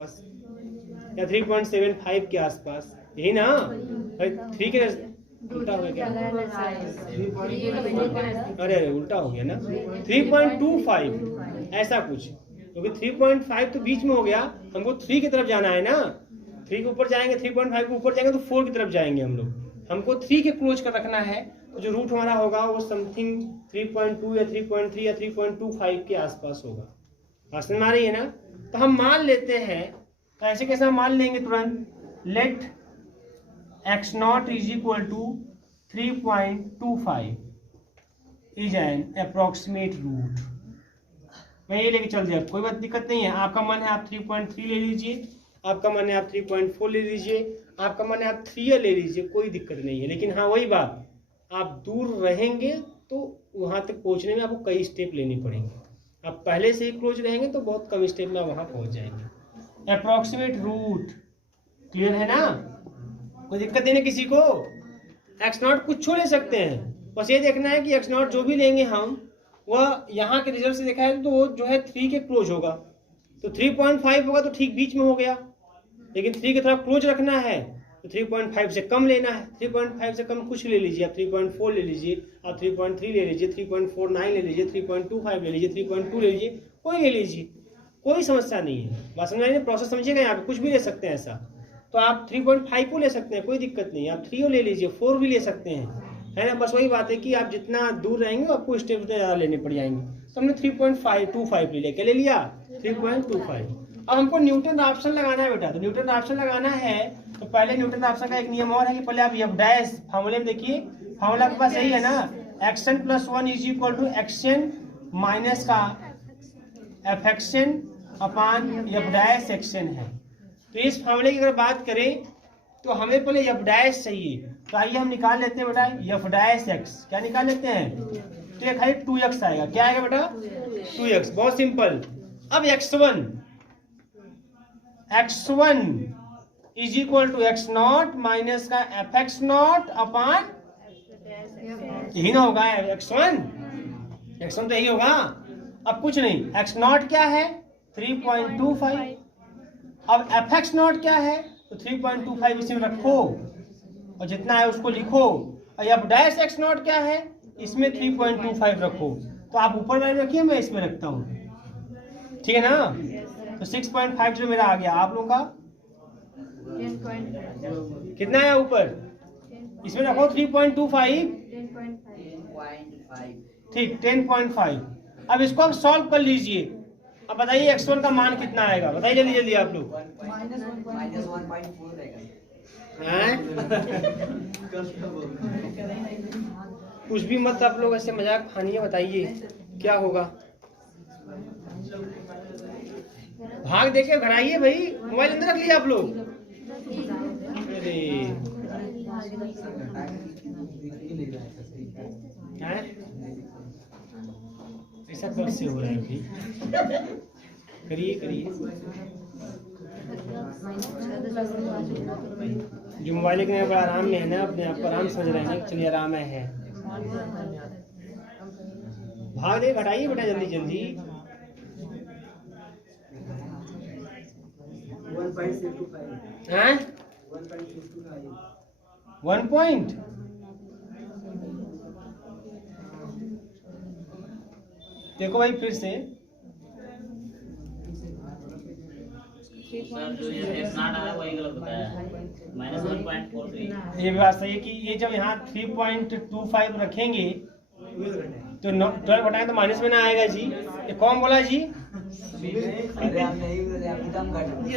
या 3.75 के आसपास, यही ना भाई। 3 के उल्टा हो गया क्या? अरे उल्टा हो गया ना, 3.25 ऐसा कुछ, क्योंकि 3.5 तो बीच में हो गया, हमको 3 की तरफ जाना है ना। 3 के ऊपर जाएंगे, 3.5 के ऊपर जाएंगे तो 4 की तरफ जाएंगे हम लोग। हमको 3 के क्लोज कर रखना है, तो जो रूट हमारा होगा वो समथिंग 3.2 या 3.3 या 3.25 के आसपास होगा। समझ में आ रही है ना। तो हम मान लेते हैं, तो ऐसे कैसे हम मान लेंगे तुरंत, let x0 is equal to 3.25 is an approximate root. मैं ये लेके चल दिया, कोई बात दिक्कत नहीं है। आपका मन है आप 3.3 ले लीजिए, आपका मन है आप 3.4 ले लीजिए, आपका मन है आप 3 ले लीजिए, कोई दिक्कत नहीं है। लेकिन हाँ वही बात, आप दूर रहेंगे तो वहाँ तक पहुँचने में आपको कई स्टेप लेने पड़ेंगे। आप पहले से ही क्लोज रहेंगे तो बहुत कम स्टेप में वहाँ पहुँच जाएंगे। अप्रोक्सीमेट रूट क्लियर है ना, कोई दिक्कत नहीं है किसी को। x0 कुछ ले सकते हैं, बस ये देखना है कि x0 जो भी लेंगे हम, वह यहाँ के रिजल्ट से देखा है तो वो जो है 3 के क्लोज होगा। तो 3.5 होगा तो ठीक बीच में हो गया, लेकिन 3 के थोड़ा क्लोज रखना है तो 3.5 से कम लेना है। 3.5 से कम कुछ ले लीजिए, आप 3.4 ले लीजिए, आप 3.3 ले लीजिए, 3.49 ले लीजिए, 3.25 ले लीजिए, 3.2 ले लीजिए, कोई ले लीजिए, कोई समस्या नहीं है। बात समझ आइए, प्रोसेस समझिएगा, यहाँ पे कुछ भी ले सकते हैं ऐसा। तो आप 3.5 को ले सकते हैं, कोई दिक्कत नहीं है, आप 3 ले लीजिए, 4 भी ले सकते हैं, है ना। बस वही बात है कि आप जितना दूर रहेंगे आपको स्टेप ज़्यादा लेने पड़ जाएंगे। तो हमने 3.525 ले लिया, क्या ले लिया? 3.25। अब हमको न्यूटन ऑप्शन लगाना है बेटा। तो न्यूटन ऑप्शन लगाना है तो पहले न्यूटन ऑप्शन का एक नियम और है कि पहले आप एफ डैश फॉर्मूले में देखिए, फॉर्मूला आपके पास यही है ना, X N plus 1 is equal to X N minus का F X N upon F dash X N है। तो इस फॉर्मूले की अगर बात करें तो हमें पहले एफ डैश चाहिए, तो आइए हम निकाल लेते हैं बेटा एफ डैश एक्स। क्या निकाल लेते हैं? तो ये खाली 2x आएगा। क्या आएगा बेटा? 2x, बहुत सिंपल। अब x1 is equal to x0 minus का एफ एक्स नॉट अपान, यही ना होगा x1 तो यही होगा। अब कुछ नहीं, x0 क्या है? 3.25। अब एफ एक्स नॉट क्या है? तो 3.25 इसमें रखो और जितना है उसको लिखो। और एफ डैश एक्स नॉट क्या है? इसमें 3.25 रखो। तो आप ऊपर वाले रखिए, मैं इसमें रखता हूँ, ठीक है ना। तो 6.5 जो मेरा आ गया, आप लोगों का कितना है ऊपर? इसमें रखो 3.25, ठीक 10.5। अब इसको आप सॉल्व कर लीजिए। अब बताइए x1 का मान कितना आएगा, बताइए जल्दी जल्दी आप लोग। कुछ भी मत आप लोग ऐसे मजाक खानिए, बताइए क्या होगा। भाग देके घर आइए भाई, मोबाइल अंदर रख लिया आप लोग। अरे ऐसा कब से हो रहा है भाई? करिए करिए, जो मोबाइल के बड़ा आराम में है ना, अपने आप को आराम समझ रहे हैं, चलिए आराम है। भाग दे, घटाइए बेटा जल्दी जल्दी। 1 पॉइंट देखो भाई फिर से, ये भी बात सही है कि ये जब यहाँ 3.25 रखेंगे तो 12 घटाएं तो माइनस में ना आएगा जी। ये कौन बोला जी?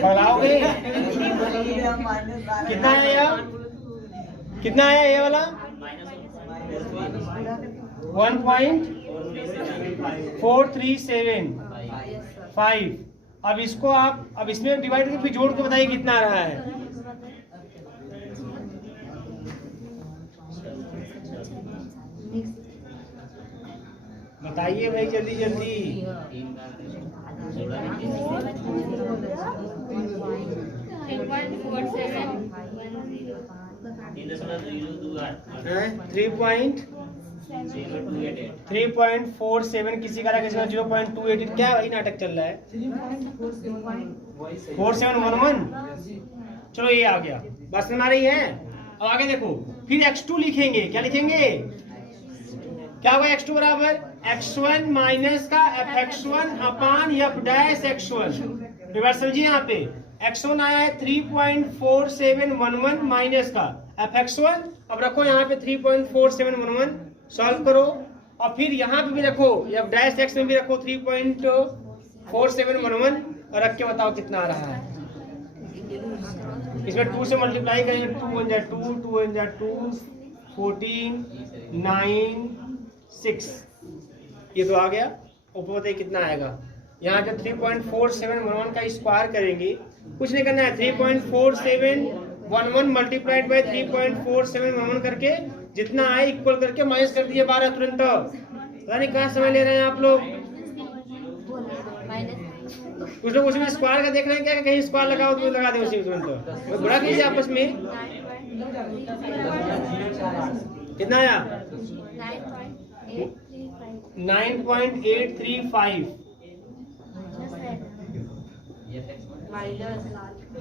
बढ़ाओगे कितना आया? कितना आया ये वाला? 1.437.5। अब इसको आप, अब इसमें डिवाइड करके फिर जोड़ के बताइए कितना आ रहा है। बताइए भाई जल्दी जल्दी। 3.4 3.47 किसी का 0.288, क्या वही नाटक चल रहा है? 4711। चलो ये आ गया, बस सुना रही है। अब आगे देखो, फिर x2 लिखेंगे, क्या लिखेंगे? क्या होगा x2 बराबर x1 माइनस का fx1 अपान f डैश x1। एक बार समझिए, यहाँ पे x1 आया है 3.4711 माइनस का fx1। अब रखो यहाँ पे 3.4711, सॉल्व करो। और फिर यहाँ पे भी रखो, f डैश x में भी रखो 3.4711 और रख के बताओ कितना आ रहा है। इसमें 2 से मल्टीप्लाई करेंगे, 2 1 जा 2, 2 1 जा 2, 14 9 6, ये तो आ गया। ऊपर बताइए कितना आएगा। यहाँ पे 3.4711 का स्क्वायर करेंगे, कुछ नहीं करना है। 3.4711 मल्टीप्लाइड बाय 3.4711 करके जितना आए इक्वल करके माइनस कर दिए 12 तुरंत। पता नहीं कहाँ समय ले रहे हैं आप लोग। कुछ लोग उसमें स्क्वायर का देख रहे हैं, क्या कहीं स्क्वायर लगाओ तो लगा दे उसी में तुरंत। बुरा कीजिए आपस में। कितना आया? 9.835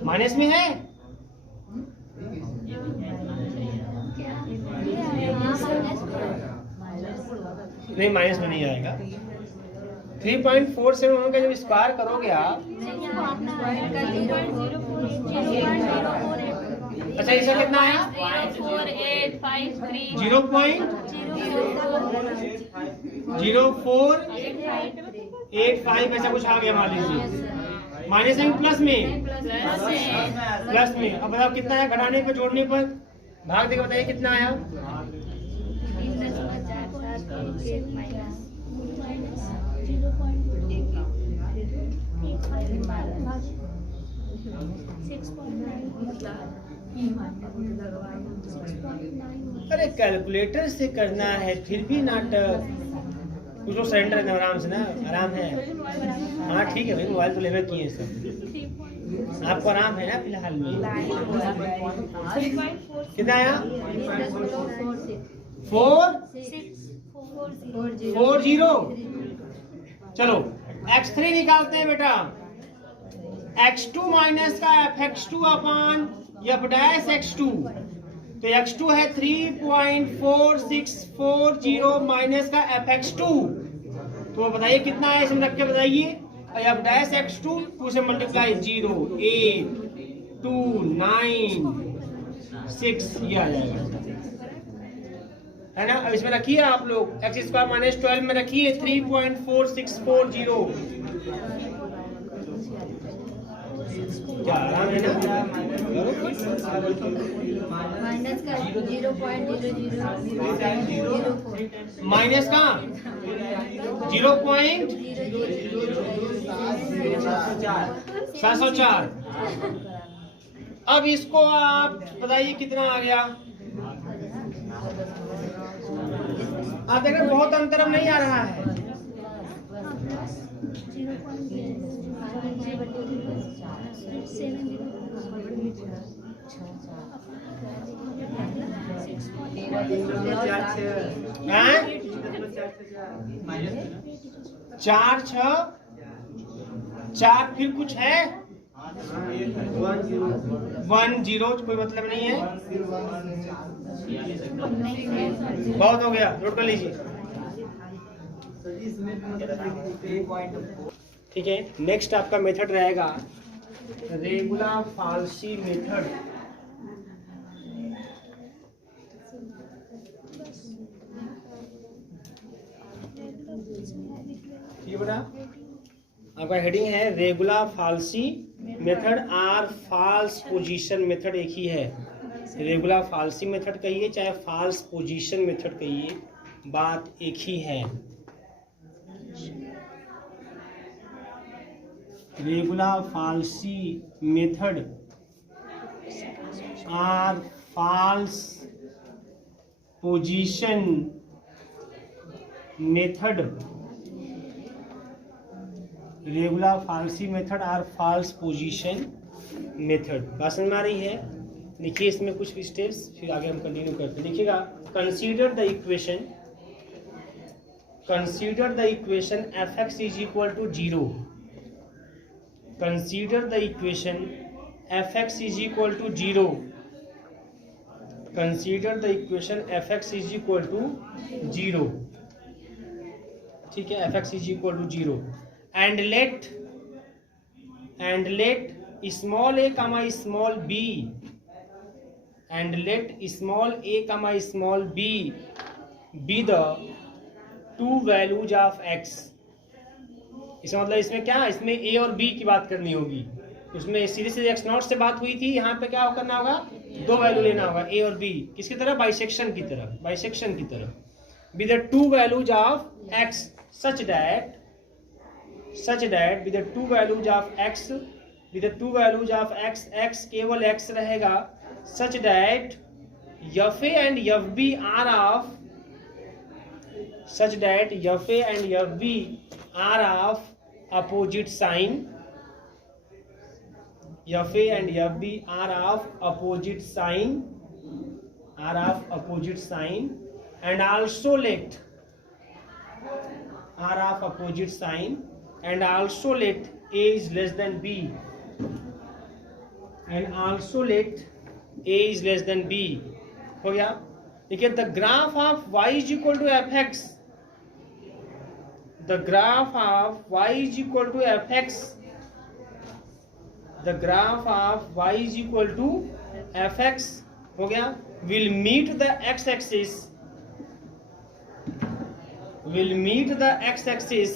माइनस में है। नहीं, माइनस में नहीं आएगा। 3.47 का जब स्क्वायर करोगे आप, अच्छा इसका कितना आया? 0.0485 ऐसा कुछ आ गया मान लीजिए। माइनस में प्लस में? प्लस में। अब बताओ कितना आया घटाने पर, जोड़ने पर? भाग देकर बताइए कितना आया। अरे कैलकुलेटर से करना है फिर भी नाटक। कुछ लोग सरेंडर है, आराम से ना, आराम है। हाँ ठीक है भाई, मोबाइल तो लेवे किए सब, आपको आराम है ना फिलहाल में। कितना आया? 440। चलो x3 निकालते हैं बेटा। x2 माइनस का fx2 अपान f डैश x2, तो x2 है 3.4640 माइनस का fx2, तो बताइए कितना है, इसमें रख के बताइए। f डैश x2 2 से मल्टीप्लाई 0 8 2 9 6 ये आ जाएगा, है ना। अब इसमें रखिए आप लोग x स्क्वायर माइनस 12 में रखिए 3.4640। क्या आराम है ना? माइनस का 0.0004 माइनस का 0.704। अब इसको आप बताइए कितना आ गया। आप देख रहे बहुत अंतर नहीं आ रहा है। चार 4 फिर कुछ है 10 कोई मतलब नहीं है। बहुत हो गया, नोट कर लीजिए। ठीक है, नेक्स्ट आपका मेथड रहेगा रेगुलर फाल्सी मेथड। ये बड़ा आपका हेडिंग है रेगुलर फाल्सी मेथड और फाल्स पोजीशन मेथड एक ही है। रेगुलर फाल्सी मेथड कहिए चाहे फाल्स पोजीशन मेथड कहिए, बात एक ही है। रेगुलर फाल्सी मेथड और false position method, regular falsi method और फाल्स पोजीशन मेथड। बात समझ में आ रही है? देखिए इसमें कुछ स्टेप्स, फिर आगे हम कंटिन्यू करते हैं। देखिएगा, consider the equation consider the equation F X is equal to 0. Consider the equation F X is equal to 0. Consider the equation F X is equal to 0. ठीक है, F X is equal to 0 and let small a comma small b and let small a comma small b be the two values of x. इसका मतलब इसमें क्या, इसमें a और b की बात करनी होगी. उसमें सीधे सीधे x नॉट से बात हुई थी, यहाँ पे क्या करना होगा, दो वैल्यू लेना होगा a और b. किसकी तरह, बाइसेक्शन की तरह, बाइसेक्शन की तरह. Be the two values of x such that with the two values of x with the two values of x, x केवल x रहेगा, such that f a and f b are of such that f a and f b are of opposite sign. f a and f b are of opposite sign, and also let are of opposite sign, and also let a is less than b, and also let a is less than b. हो गया. देखिए, the graph of y is equal to F X, the graph of y is equal to F X, the graph of y is equal to F X. हो गया. Will meet the X axis, will meet the x-axis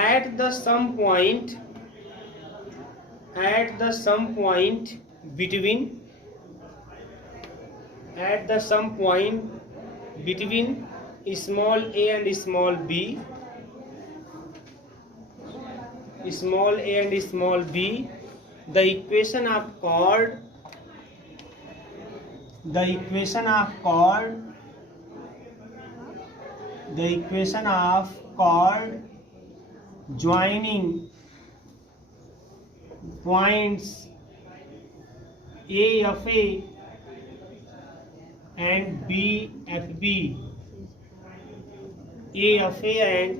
at the sum point between small a and small b, the equation of chord joining points a f a and b f b, a f a and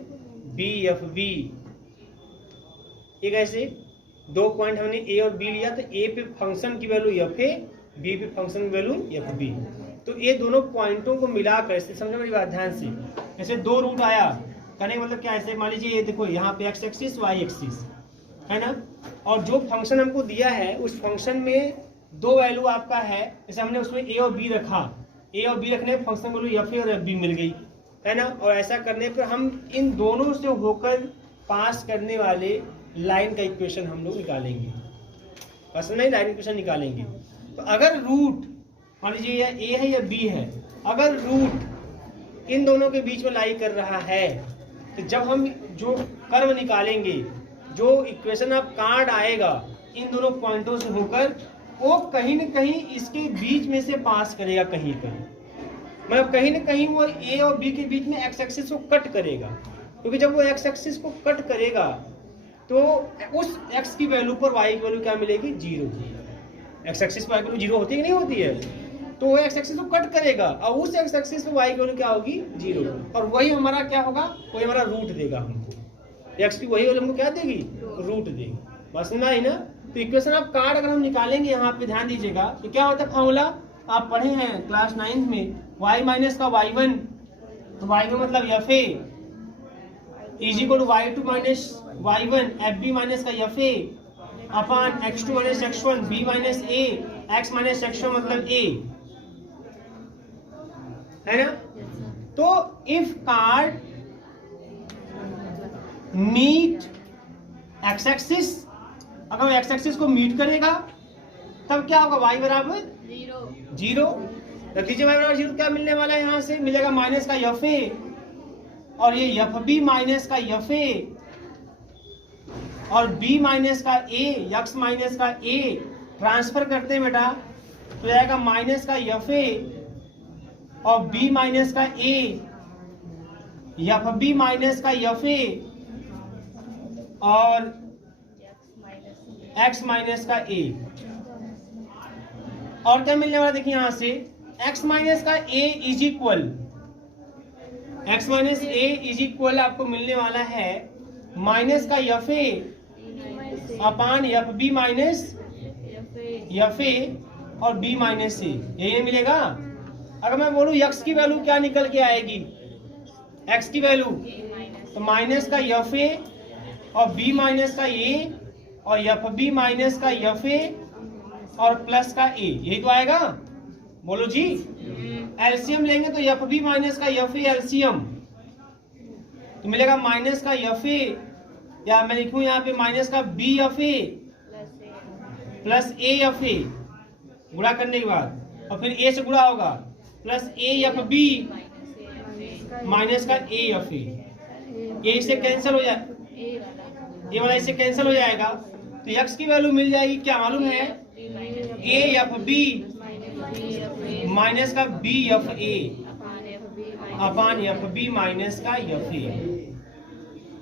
b f b. एक ऐसे दो point हमने a और b लिया, तो a पे function की value f a, b पे फंक्शन की वैल्यू f b. तो ये दोनों पॉइंटों को मिलाकर, ऐसे समझो मेरी बात ध्यान से, ऐसे दो रूट आया करने का मतलब क्या, ऐसे मान लीजिए ये देखो, यहाँ पे x एक्सिस y एक्सिस है ना, और जो फंक्शन हमको दिया है उस फंक्शन में दो वैल्यू आपका है. जैसे हमने उसमें a और b रखा, a और b रखने पर फंक्शन वैल्यू f a और f b मिल गई है ना. और ऐसा करने पर हम इन दोनों से होकर पास करने वाले लाइन का इक्वेशन हम लोग निकालेंगे. पसंद नहीं, लाइन इक्वेशन निकालेंगे. तो अगर रूट मान लीजिए या a है या b है, अगर रूट इन दोनों के बीच में लाई कर रहा है, तो जब हम जो कर्व निकालेंगे, जो इक्वेशन ऑफ कार्ड आएगा, इन दोनों पॉइंटों से होकर वो कहीं न कहीं इसके बीच में से पास करेगा. कहीं पर मतलब कहीं न कहीं वो a और b के बीच में x एक्सिस को कट करेगा, क्योंकि जब वो x एक्सिस को कट करेगा तो उस x की वैल्यू पर y की वैल्यू क्या मिलेगी, 0. x एक्सिस पर y की वैल्यू 0 होती है कि नहीं होती है, तो वो x एक्सिस को कट करेगा और उस x एक्सिस पे y की वैल्यू क्या होगी, 0. और वही हमारा क्या होगा, वही हमारा रूट देगा हमको. x की वही वैल्यू हमको क्या देगी, रूट देगी. बस ना ही ना. तो इक्वेशन ऑफ कार्ड अगर हम निकालेंगे, यहाँ पे ध्यान दीजिएगा, तो क्या होता है फॉर्मूला, आप पढ़े हैं क्लास 9 में, y माइनस का y1, तो y1 मतलब F A is equal to y2 minus y1, fb minus का F A upon x2 minus x1, b minus a, x minus x1 मतलब a, है ना. तो if card meet x axis, अगर x axis को meet करेगा तब क्या होगा, y बराबर 0. रख लीजिए y बराबर 0, क्या मिलने वाला है, यहाँ से मिलेगा माइनस का एफ ए, और ये एफ बी माइनस का एफ ए, और b माइनस का a, x माइनस का a ट्रांसफर करते हैं बेटा, तो जाएगा माइनस का एफ ए और b माइनस का a, एफ बी माइनस का एफ ए और x माइनस का a. और क्या मिलने वाला देखिए यहाँ से, x माइनस का a is equal x minus A is equal आपको मिलने वाला है माइनस का F A upon F B minus F A और बी माइनस ए, यही मिलेगा। अगर मैं बोलूं x की वैल्यू क्या निकल के आएगी, x की वैल्यू तो माइनस का एफ ए और b माइनस का ए और एफ बी माइनस का एफ ए और प्लस का ए, यही तो आएगा। बोलो जी, एलसीएम लेंगे तो एफ बी माइनस का एफ ए एलसीएम तो मिलेगा माइनस का एफ ए, या मैं लिखूं यहाँ पे माइनस का B F A plus A F A, गुणा करने के बाद और फिर ए से गुणा होगा plus A F B minus का ए एफ ए, इससे कैंसिल हो जाए, ये वाला इससे कैंसिल हो जाएगा तो x की वैल्यू मिल जाएगी, क्या मालूम है, ए एफ बी माइनस का B F A upon F B minus का एफ ए,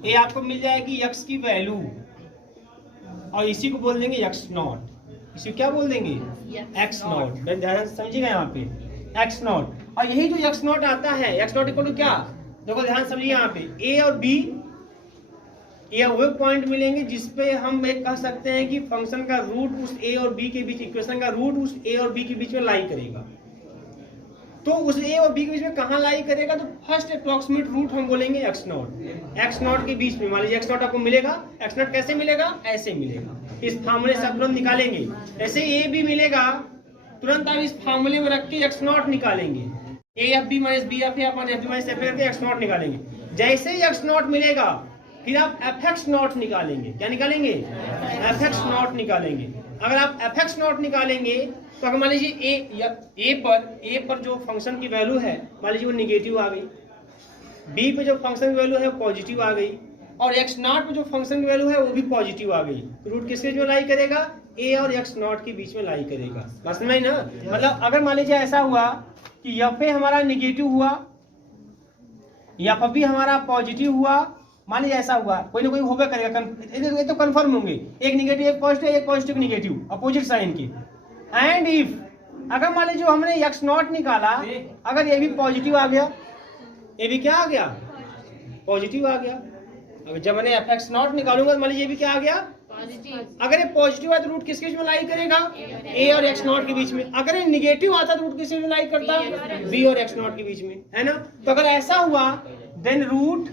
ये आपको मिल जाएगी x की वैल्यू और इसी को बोल देंगे x नॉट, इसी को क्या बोल देंगे x नॉट। ध्यान से समझिएगा यहाँ पे x नॉट, और यही जो x नॉट आता है x नॉट इक्वल टू क्या, देखो ध्यान समझिए यहाँ पे a और b, ये वो पॉइंट मिलेंगे जिसपे हम एक कह सकते हैं कि फंक्शन का रूट उस a और b के बीच, इक्वेशन का रूट उस a और b के बीच में लाई करेगा। तो उस a और b के बीच में कहाँ लाई करेगा, तो फर्स्ट अप्रोक्सीमेट रूट हम बोलेंगे x नॉट के बीच में। मान लीजिए x नॉट आपको मिलेगा, x नॉट कैसे मिलेगा, ऐसे मिलेगा, इस फार्मूले से आप तुरंत निकालेंगे। ऐसे a b मिलेगा, तुरंत आप इस फार्मूले में रख के x नॉट निकालेंगे, a F B minus B F A upon F B minus F A करके x नॉट निकालेंगे। जैसे ही x नॉट मिलेगा फिर आप fx नॉट निकालेंगे, क्या निकालेंगे, fx नॉट निकालेंगे। अगर आप fx नॉट निकालेंगे तो अगर मान लीजिए a पर जो फंक्शन की वैल्यू है मान लीजिए वो निगेटिव आ गई, b पे जो फंक्शन की वैल्यू है वो पॉजिटिव आ गई, और x नॉट पे जो फंक्शन की वैल्यू है वो भी पॉजिटिव आ गई, रूट किसके बीच में लाई करेगा, a और x नॉट के बीच में लाई करेगा। बस नहीं ना, मतलब अगर मान लीजिए ऐसा हुआ कि एफ ए हमारा निगेटिव हुआ, एफ बी हमारा पॉजिटिव हुआ, मान लीजिए ऐसा हुआ, कोई ना कोई होगा करेगा, ये तो कंफर्म होंगे, एक निगेटिव एक पॉजिटिव, एक पॉजिटिव निगेटिव अपोजिट साइन के। एंड इफ अगर मान लीजिए हमने x नॉट निकाला, अगर ये भी पॉजिटिव आ गया, ये भी क्या आ गया, पॉजिटिव आ गया। अगर जब मैंने fx नॉट निकालूंगा तो मान लीजिए ये भी क्या आ गया, अगर ये पॉजिटिव है तो रूट किसके बीच में लाई करेगा, a और x नॉट के बीच में। अगर ये निगेटिव आता तो रूट किसके बीच में लाई करता, b और x नॉट के बीच में, है ना। तो अगर ऐसा हुआ then root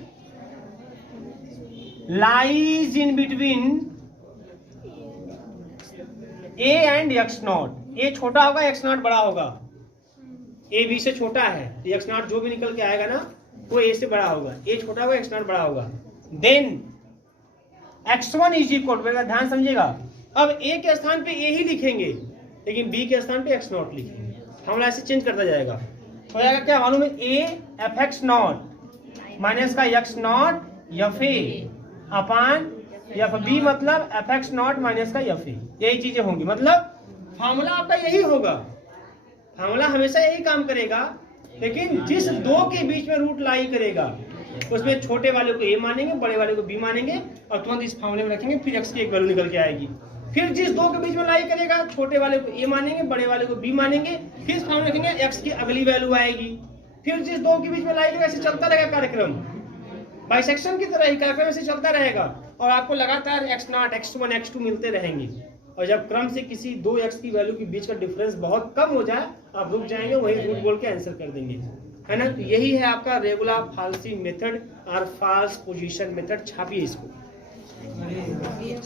lies in between a and x naught. a छोटा होगा x नॉट बड़ा होगा, a b से छोटा है तो x नॉट जो भी निकल के आएगा ना वो a से बड़ा होगा, a छोटा होगा x नॉट बड़ा होगा। Then x1 is equal to, ध्यान समझिएगा, अब a के स्थान पे a ही लिखेंगे लेकिन b के स्थान पे x नॉट लिखेंगे, फॉर्मूला ऐसे चेंज करता जाएगा। हो जाएगा क्या मालूम है, a fx नॉट माइनस का x naught F A upon F B मतलब एफ एक्स नॉट माइनस का एफ ए, यही चीजें होंगी। मतलब फार्मूला आपका यही होगा, फार्मूला हमेशा यही काम करेगा, लेकिन जिस दो के बीच में रूट लाई करेगा उसमें छोटे वाले को ए मानेंगे, बड़े वाले को बी मानेंगे और तुरंत इस फार्मूले में रखेंगे, फिर एक्स की एक वैल्यू निकल के आएगी। फिर जिस दो के बीच में लाई करेगा छोटे वाले को ए मानेंगे, बड़े वाले को बी मानेंगे, फिर इस फार्मूले रखेंगे, एक्स की अगली वैल्यू आएगी। फिर जिस दो के बीच में लाई करेगा, ऐसे चलता रहेगा कार्यक्रम, बाइसेक्शन की तरह ही कार्यक्रम ऐसे चलता रहेगा और आपको लगातार x नॉट x1 x2 मिलते रहेंगे। और जब क्रम से किसी दो x की वैल्यू के बीच का डिफरेंस बहुत कम हो जाए आप रुक जाएंगे, वही रूट बोल के आंसर कर देंगे, है ना। तो यही है आपका रेगुलर फाल्सी मेथड और फाल्स पोजीशन मेथड, छापिए इसको।